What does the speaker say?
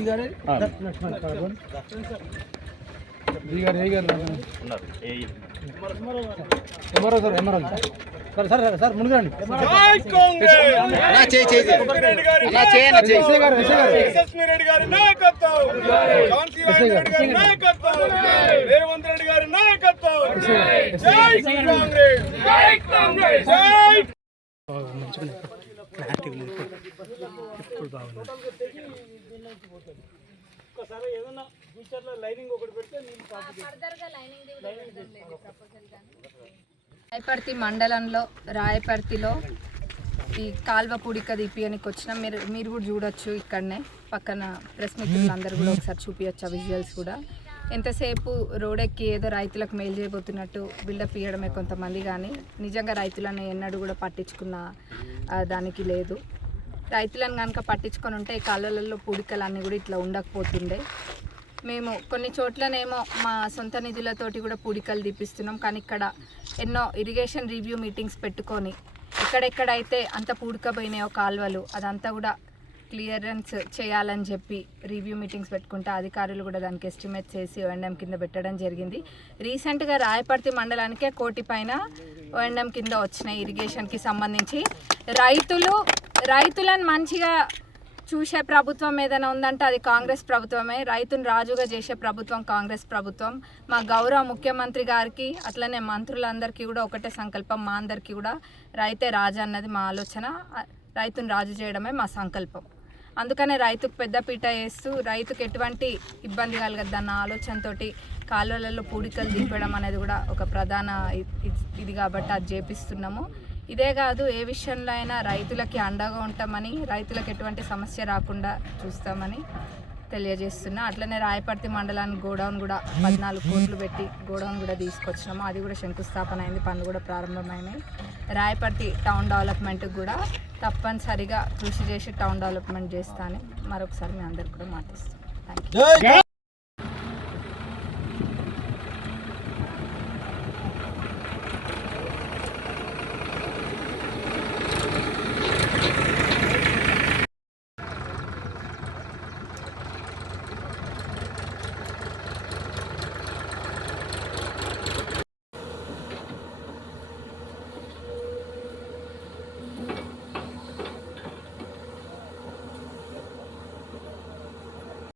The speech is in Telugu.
MRO sir MRO sir sir sir sir ముందుకురండి Revanth Reddy గారి నాయకత్వం క్లారిటీ ఇప్పుడు బాగుంది ఏదన్నా లైనింగ్ ఒకటి పెడితే రాయపర్తి మండలంలో రాయపర్తిలో ఈ కాల్వ పూడిక దీపియానికి వచ్చిన మీరు మీరు కూడా చూడొచ్చు ఇక్కడనే పక్కన ప్రెస్ మీటింగ్ అందరు కూడా ఒకసారి చూపించచ్చు ఆ విజువల్స్ కూడా ఎంతసేపు రోడ్ ఎక్కి ఏదో రైతులకు మేలు చేయబోతున్నట్టు బిల్డప్ ఇవ్వడమే కొంతమంది కానీ నిజంగా రైతులను ఎన్నడూ కూడా పట్టించుకున్న దానికి లేదు రైతులను కనుక పట్టించుకొని ఉంటే ఈ పూడికలు అన్నీ కూడా ఇట్లా ఉండకపోతుండే మేము కొన్ని చోట్లనేమో మా సొంత నిధులతోటి కూడా పూడికలు తీపిస్తున్నాం కానీ ఇక్కడ ఎన్నో ఇరిగేషన్ రివ్యూ మీటింగ్స్ పెట్టుకొని ఎక్కడెక్కడైతే అంత పూడికపోయినాయో కాలువలు అదంతా కూడా క్లియరెన్స్ చేయాలని చెప్పి రివ్యూ మీటింగ్స్ పెట్టుకుంటే అధికారులు కూడా దానికి ఎస్టిమేట్ చేసి ఓఎండం కింద పెట్టడం జరిగింది రీసెంట్గా రాయపర్తి మండలానికే కోటి పైన ఓఎండం కింద వచ్చినాయి ఇరిగేషన్కి సంబంధించి రైతులు రైతులను మంచిగా చూసే ప్రభుత్వం ఏదైనా ఉందంటే అది కాంగ్రెస్ ప్రభుత్వమే రైతును రాజుగా చేసే ప్రభుత్వం కాంగ్రెస్ ప్రభుత్వం మా గౌరవ ముఖ్యమంత్రి గారికి అట్లనే మంత్రులందరికీ కూడా ఒకటే సంకల్పం మా అందరికీ కూడా రైతే రాజు అన్నది మా ఆలోచన రైతును రాజు చేయడమే మా సంకల్పం అందుకనే రైతుకు పెద్ద పీట వేస్తూ రైతుకు ఎటువంటి ఇబ్బంది అన్న ఆలోచనతో కాలువలలో పూడికలు దింపడం అనేది కూడా ఒక ప్రధాన ఇది కాబట్టి అది చేపిస్తున్నాము ఇదే కాదు ఏ విషయంలో అయినా రైతులకి అండగా ఉంటామని రైతులకు ఎటువంటి సమస్య రాకుండా చూస్తామని తెలియజేస్తున్నా అట్లనే రాయపర్తి మండలానికి గోడౌన్ కూడా పద్నాలుగు కోట్లు పెట్టి గోడౌన్ కూడా తీసుకొచ్చినాము అది కూడా శంకుస్థాపన అయింది పనులు కూడా ప్రారంభమైనాయి రాయపర్తి టౌన్ డెవలప్మెంట్కి కూడా తప్పనిసరిగా కృషి చేసి టౌన్ డెవలప్మెంట్ అని మరొకసారి మీ అందరికి కూడా మాటిస్తాను థ్యాంక్ యూ